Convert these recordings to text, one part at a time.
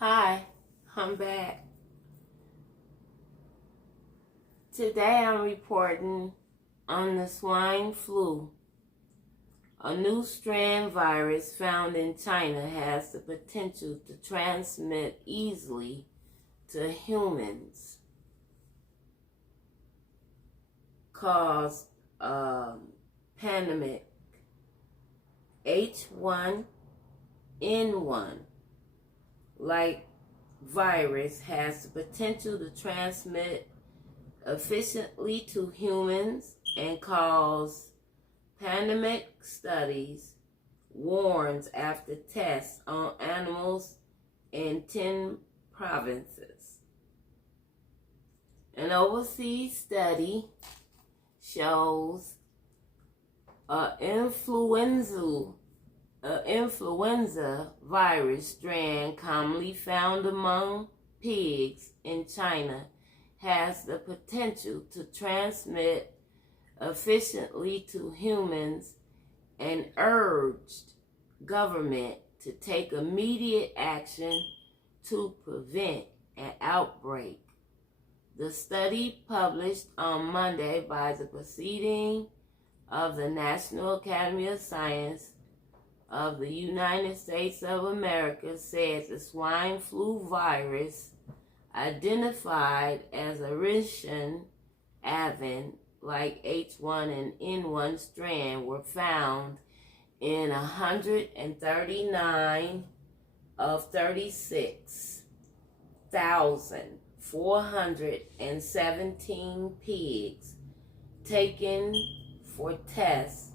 Hi, I'm back. Today I'm reporting on the swine flu. A new strand virus found in China has the potential to transmit easily to humans, cause pandemic H1N1 like virus has the potential to transmit efficiently to humans and cause pandemic studies warns after tests on animals in 10 provinces. An overseas study shows an influenza virus strand commonly found among pigs in China has the potential to transmit efficiently to humans and urged government to take immediate action to prevent an outbreak. The study published on Monday by the Proceeding of the National Academy of Science of the United States of America said the swine flu virus identified as a Russian avian like H1N1 strand were found in 139 of 36,417 pigs taken for tests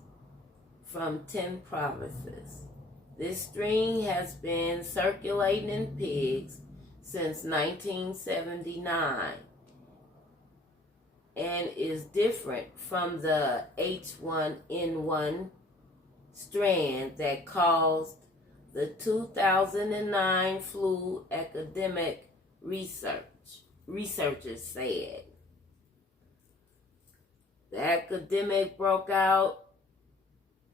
from 10 provinces. This strain has been circulating in pigs since 1979 and is different from the H1N1 strand that caused the 2009 flu academic researchers said. The epidemic broke out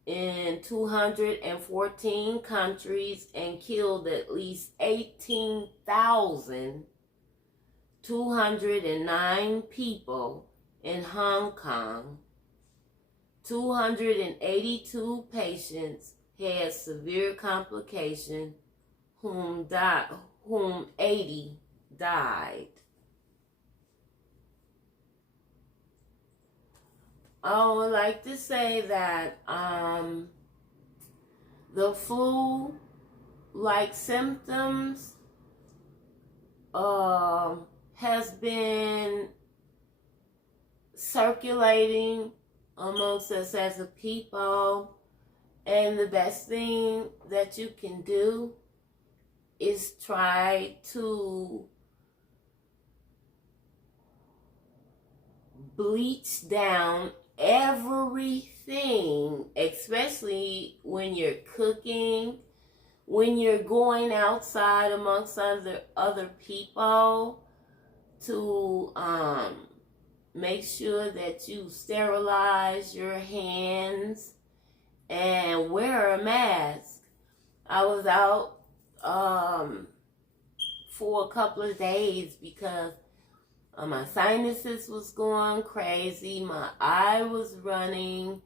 in 214 countries and killed at least 18,209 people in Hong Kong. 282 patients had severe complications, whom 80 died. I would like to say that the flu-like symptoms has been circulating amongst us as a people, and the best thing that you can do is try to bleach down everything, especially when you're cooking, when you're going outside amongst other people, to make sure that you sterilize your hands and wear a mask. I was out for a couple of days because my sinuses was going crazy, my eye was running,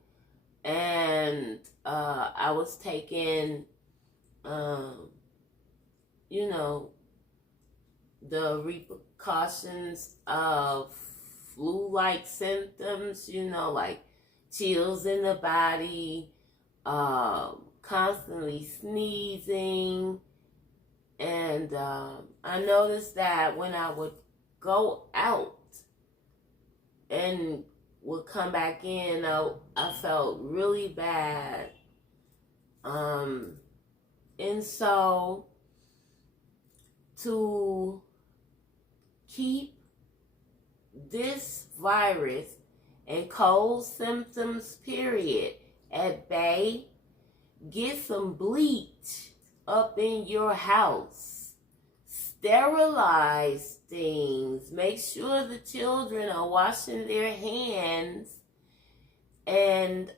and I was taking, the repercussions of flu-like symptoms, like chills in the body, constantly sneezing, and I noticed that when I would go out and would come back in, I felt really bad. And so to keep this virus and cold symptoms, period, at bay, get some bleach up in your house. Sterilize things. Make sure the children are washing their hands. And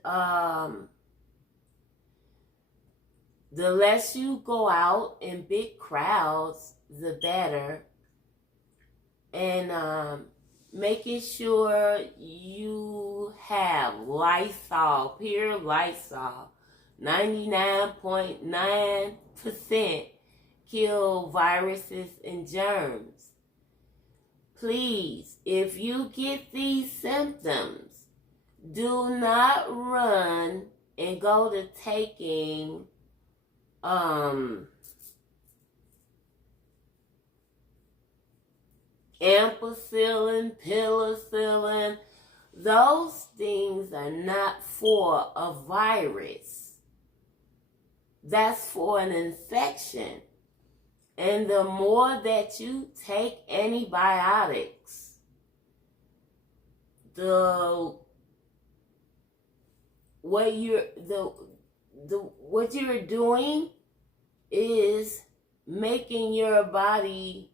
The less you go out in big crowds, the better. And making sure you have Lysol, pure Lysol, 99.9% kill viruses and germs. Please, if you get these symptoms, do not run and go to taking ampicillin, penicillin. Those things are not for a virus. That's for an infection. And the more that you take antibiotics, what you're doing is making your body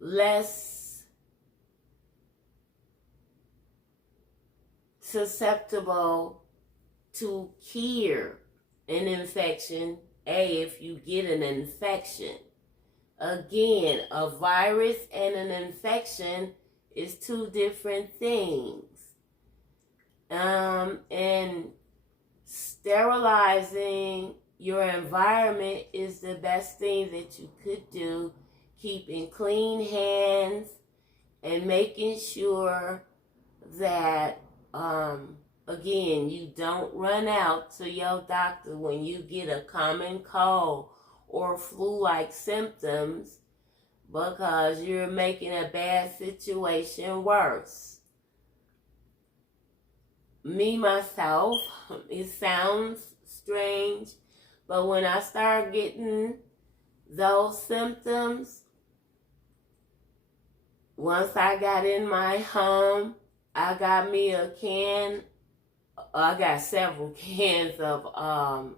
less susceptible to cure an infection, if you get an infection. Again, a virus and an infection is two different things. And sterilizing your environment is the best thing that you could do. Keeping clean hands and making sure that, again, you don't run out to your doctor when you get a common cold or flu-like symptoms, because you're making a bad situation worse. Me, myself, it sounds strange, but when I start getting those symptoms, once I got in my home, I got me a can, I got several cans of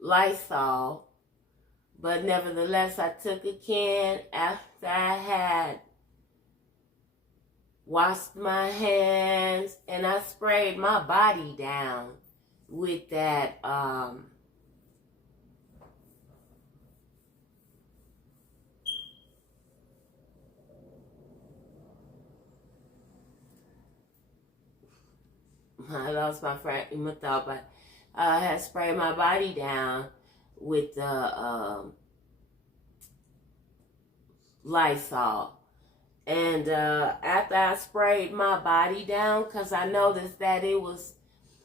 Lysol, but nevertheless, I took a can after I had washed my hands, and I sprayed my body down with that I lost my thought, but I had sprayed my body down with the Lysol. And after I sprayed my body down, because I noticed that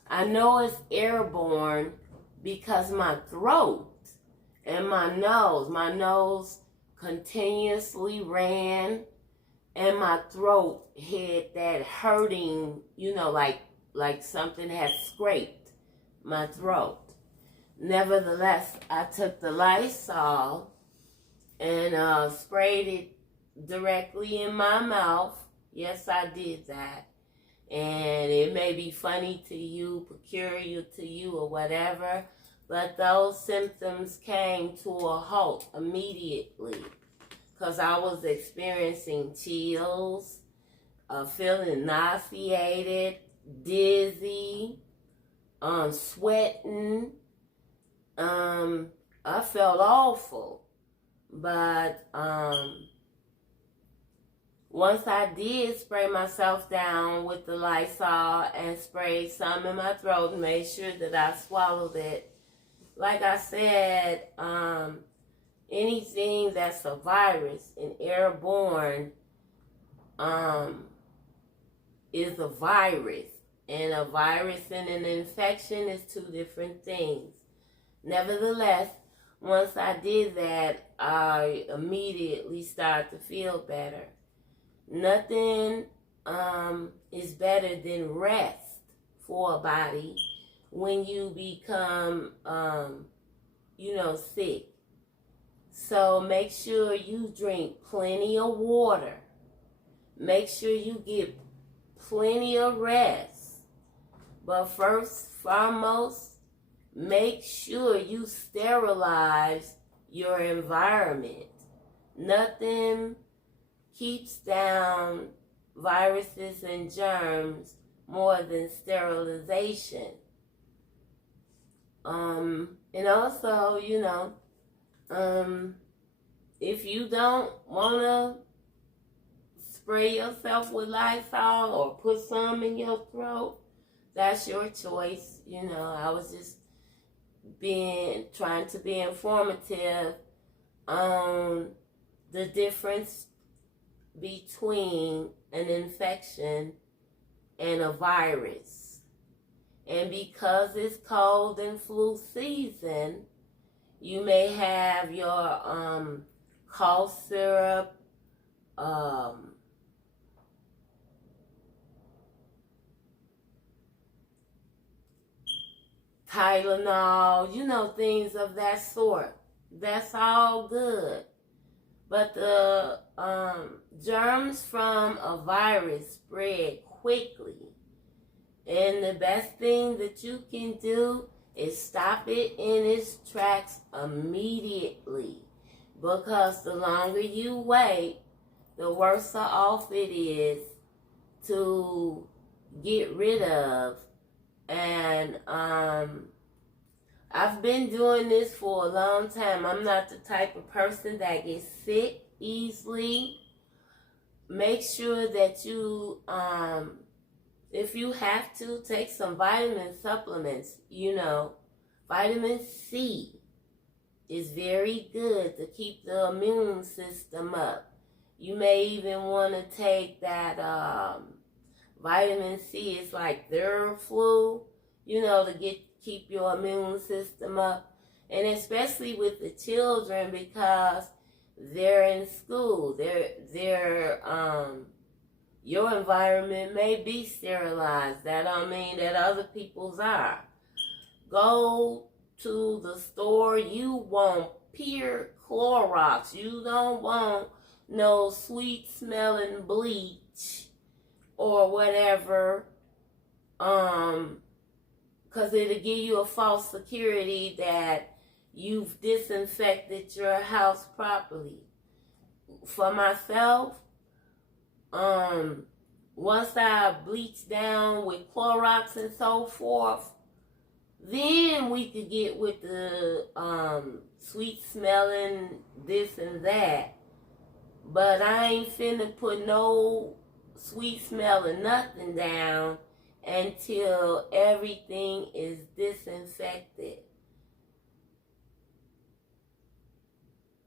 I know it's airborne because my throat and my nose continuously ran, and my throat had that hurting, like something had scraped my throat. Nevertheless, I took the Lysol and sprayed it directly in my mouth. Yes, I did that. And it may be funny to you, peculiar to you, or whatever, but those symptoms came to a halt immediately, because I was experiencing chills, feeling nauseated, dizzy, sweating. I felt awful. But once I did spray myself down with the Lysol and sprayed some in my throat and made sure that I swallowed it, like I said, anything that's a virus and airborne is a virus. And a virus and an infection is two different things. Nevertheless, once I did that, I immediately started to feel better. Nothing is better than rest for a body when you become, sick. So make sure you drink plenty of water. Make sure you get plenty of rest. But first, foremost, make sure you sterilize your environment. Nothing keeps down viruses and germs more than sterilization. And also, if you don't want to spray yourself with Lysol or put some in your throat, that's your choice. I was just trying to be informative on the difference between an infection and a virus. And because it's cold and flu season, you may have your cough syrup, Tylenol, things of that sort. That's all good. But the germs from a virus spread quickly. And the best thing that you can do is stop it in its tracks immediately. Because the longer you wait, the worse off it is to get rid of. And I've been doing this for a long time. I'm not the type of person that gets sick easily. Make sure that you, if you have to, take some vitamin supplements. Vitamin C is very good to keep the immune system up. You may even want to take that vitamin C. It's like Theraflu, to keep your immune system up. And especially with the children, because they're in school. Your environment may be sterilized. That don't mean that other people's are. Go to the store. You want pure Clorox. You don't want no sweet smelling bleach or whatever, because it'll give you a false security that you've disinfected your house properly. For myself, once I bleach down with Clorox and so forth, then we could get with the sweet smelling this and that. But I ain't finna put no sweet smelling nothing down until everything is disinfected.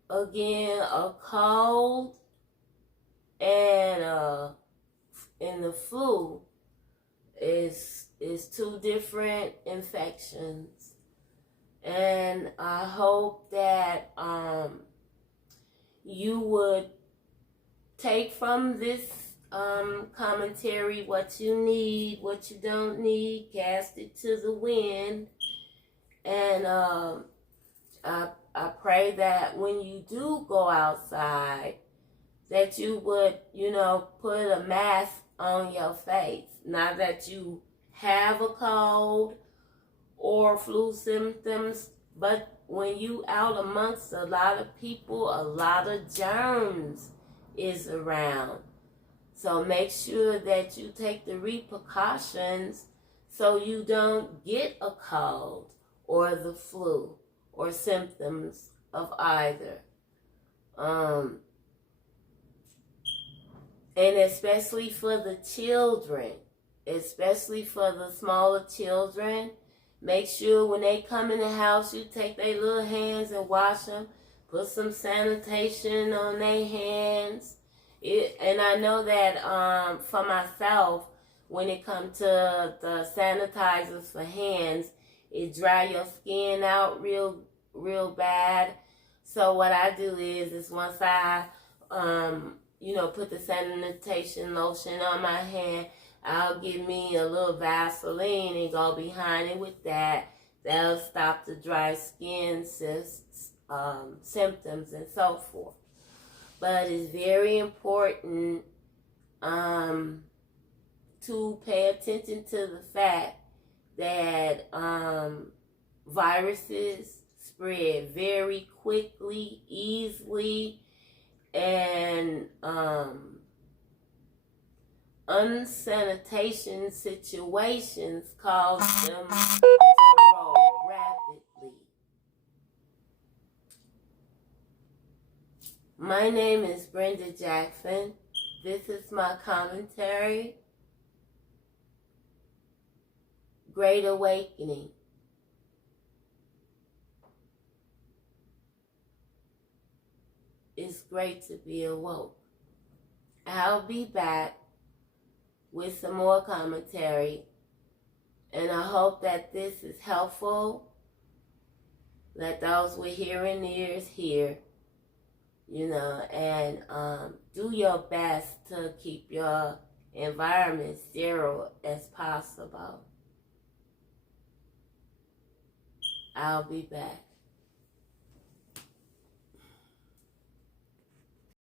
Again, a cold and the flu is two different infections. And I hope that you would take from this commentary what you need, what you don't need, cast it to the wind. And I pray that when you do go outside, that you would, put a mask on your face. Now that you have a cold or flu symptoms, but when you out amongst a lot of people, a lot of germs is around. So make sure that you take the repercussions so you don't get a cold or the flu or symptoms of either. And especially for the children, especially for the smaller children, make sure when they come in the house, you take their little hands and wash them. Put some sanitation on their hands. And I know that for myself, when it comes to the sanitizers for hands, it dry your skin out real bad. So what I do is once I put the sanitation lotion on my hand, I'll give me a little Vaseline and go behind it with that. That'll stop the dry skin symptoms and so forth. But it's very important to pay attention to the fact that viruses spread very quickly, easily, and unsanitation situations cause them to grow rapidly. My name is Brenda Jackson. This is my commentary, Great Awakening. It's great to be awoke. I'll be back with some more commentary, and I hope that this is helpful. Let those with hearing ears hear, and do your best to keep your environment sterile as possible. I'll be back.